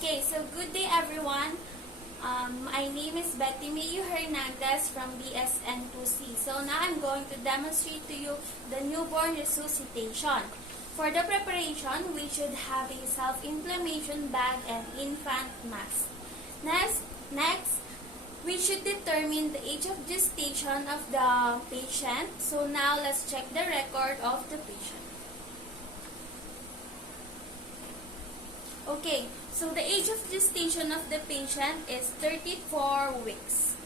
Okay, so good day everyone. My name is Hernandez from BSN2C. So now I'm going to demonstrate to you the newborn resuscitation. For the preparation, we should have a self-inflammation bag and infant mask. Next, we should determine the age of gestation of the patient. So now let's check the record of the patient. Okay, so the age of gestation of the patient is 34 weeks.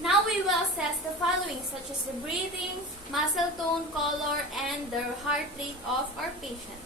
Now we will assess the following, such as the breathing, muscle tone, color, and the heart rate of our patient.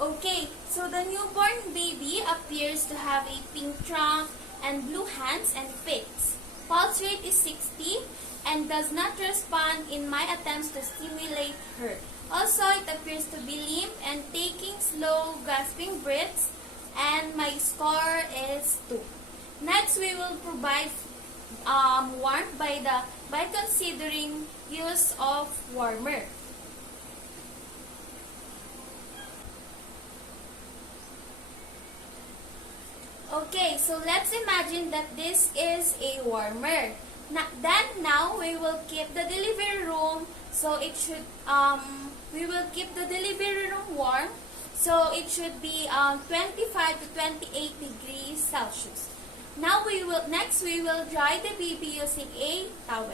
Okay, so the newborn baby appears to have a pink trunk and blue hands and feet. Pulse rate is 60 and does not respond in my attempts to stimulate her. Also, it appears to be limp and taking slow, gasping breaths, and my score is 2. Next, we will provide warmth by considering use of warmer. Okay, so let's imagine that this is a warmer. Now we will keep the delivery room, so it should we will keep the delivery room warm, so it should be 25 to 28 degrees Celsius. Now we will dry the baby using a towel.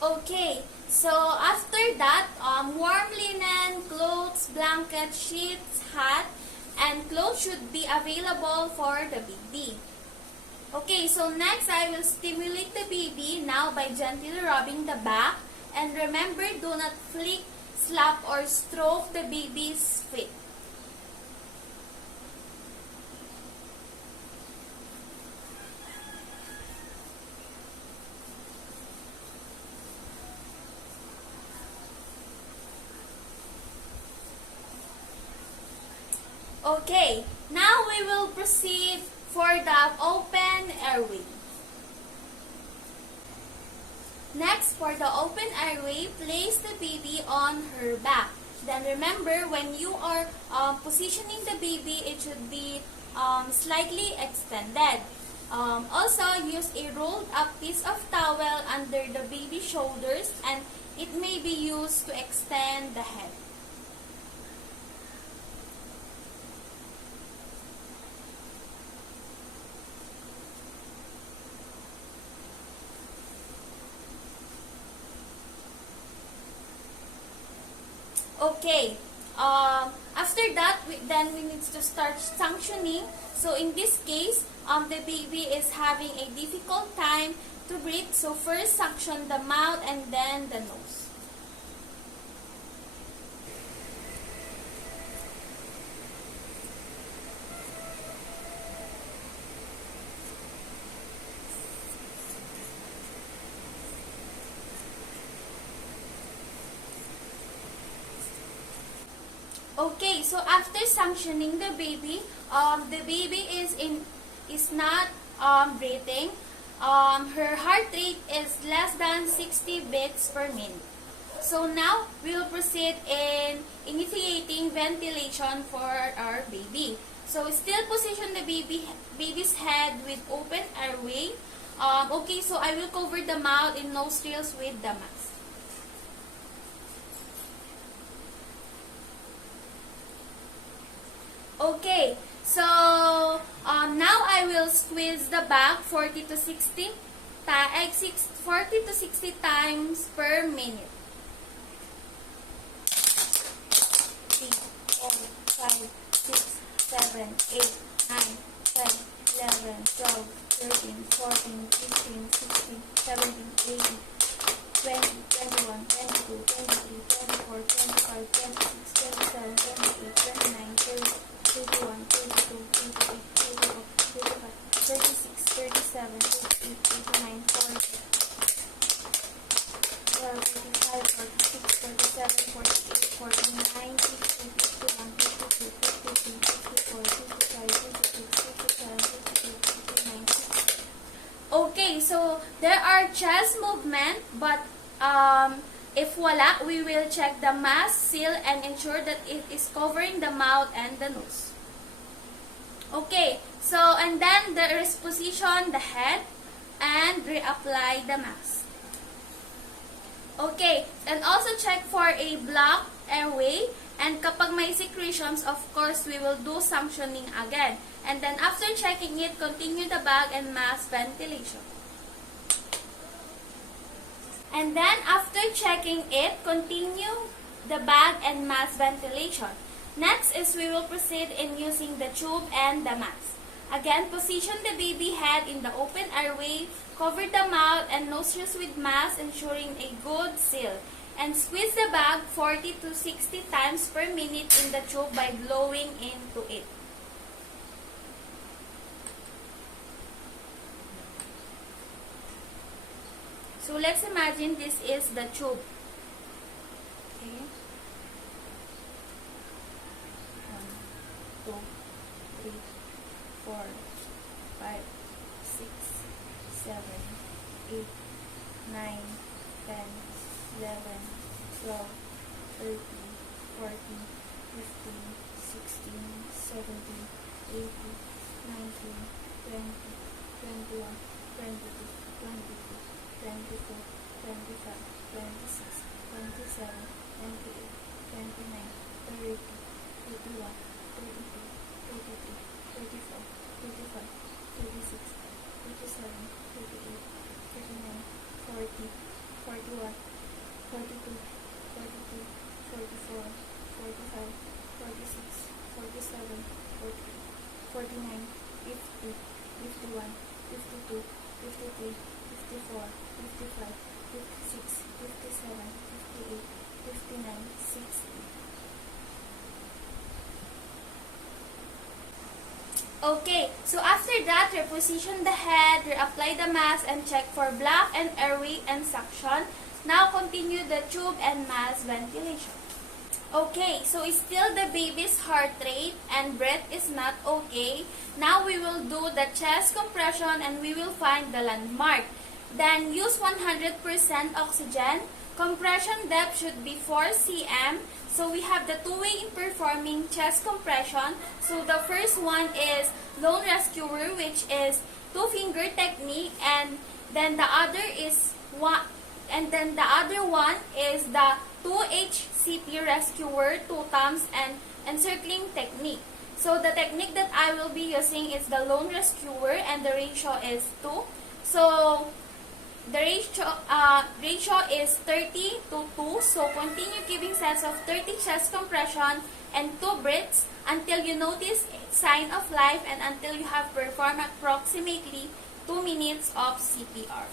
Okay, so after that, warm linen, clothes, blankets, sheets, hat, and clothes should be available for the baby. Okay, so next I will stimulate the baby now by gently rubbing the back. And remember, do not flick, slap, or stroke the baby's feet. Okay, now we will proceed for the open airway. Next, for the open airway, place the baby on her back. Then remember, when you are positioning the baby, it should be slightly extended. Also, use a rolled up piece of towel under the baby's shoulders, and it may be used to extend the head. Okay, after that, we need to start suctioning. So in this case, the baby is having a difficult time to breathe. So first suction the mouth and then the nose. Okay, so after suctioning the baby is not breathing. Her heart rate is less than 60 beats per minute. So now we will proceed in initiating ventilation for our baby. So still position the baby's head with open airway. Okay, so I will cover the mouth and nostrils with the mask. Okay, so I will squeeze the bag 40 to 60 times per minute. 3, 4, 5, 6, 7, 8, 9, 10, 11, 12, 13, 14, 15, 16, 17, 18, 20, 21, 22, 23, 24, 25, 26, 27, 28, 29, 30, 31, 32, 33, 34, 35, 36, 37, 38, 39, 40, 45, 46, 47, 48, 49, 50, 51, 52, 53, 54, 55, 56, 57, 58, 59, 60. Okay, so there are chest movement, but if wala, we will check the mask seal and ensure that it is covering the mouth and the nose. Okay, so and then there is position the head and reapply the mask. Okay, and also check for a blocked airway, and kapag may secretions, of course, we will do suctioning again. And then after checking it, continue the bag and mask ventilation. And then after checking it, continue the bag and mask ventilation. Next is we will proceed in using the tube and the mask. Again, position the baby head in the open airway, cover the mouth and nostrils with mask, ensuring a good seal. And squeeze the bag 40 to 60 times per minute in the tube by blowing into it. So let's imagine this is the tube. Okay. 1, 2, 3, 4, 5, 6, 7, 8, 9, 10, 11, 12, 13, 14, 15, 16, 17, 18, 19, 20, 21, 22, 23, 24, 25, 26, 27, 28, 29, 30, 31, 32, 33, 34, 35, 36, 37, 38, 39, 40, 41, 42, 43, 44, 45, 46, 47, 48, 49, 50, 51, 52, 53, 54, 55, 56, 57, 58, 59, 60. Okay, so after that, reposition the head, reapply the mask, and check for block and airway and suction. Now continue the tube and mask ventilation. Okay, so still the baby's heart rate and breath is not okay. Now we will do the chest compression and we will find the landmark. Then use 100% oxygen. Compression depth should be 4 cm. So we have the two way in performing chest compression. So the first one is lone rescuer, which is 2-finger technique, and then the other is one, and then the other one is the 2HCP rescuer, 2 thumbs and encircling technique. So the technique that I will be using is the lone rescuer, and the ratio is 2. So the ratio is 30 to 2. So continue giving sets of 30 chest compression and 2 breaths until you notice a sign of life and until you have performed approximately 2 minutes of CPR.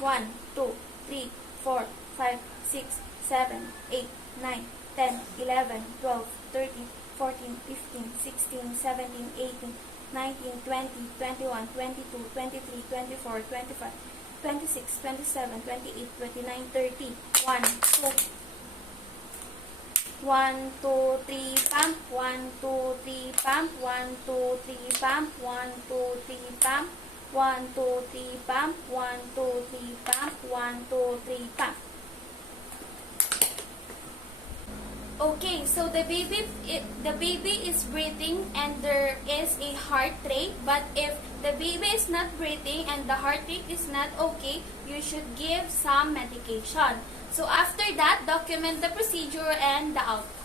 One, 2, 3, 4, 5, 6, 7, 8, 9, 10, 11, 12, 13, 14, 15, 16, 17, 18, 19, 20, 21, 22, 23, 24, 25, 26, 27, 28, 29, 30. 1, 2. 1, 2, 3, pump. 1, 2, 3, pump. 1, 2, 3, pump. 1, 2, 3, pump. 1, 2, 3, pump. 1, 2, 3, pump. 1, 2, 3, pump. Okay, so the baby is breathing and there is a heart rate, but if the baby is not breathing and the heart rate is not okay, you should give some medication. So after that, document the procedure and the outcome.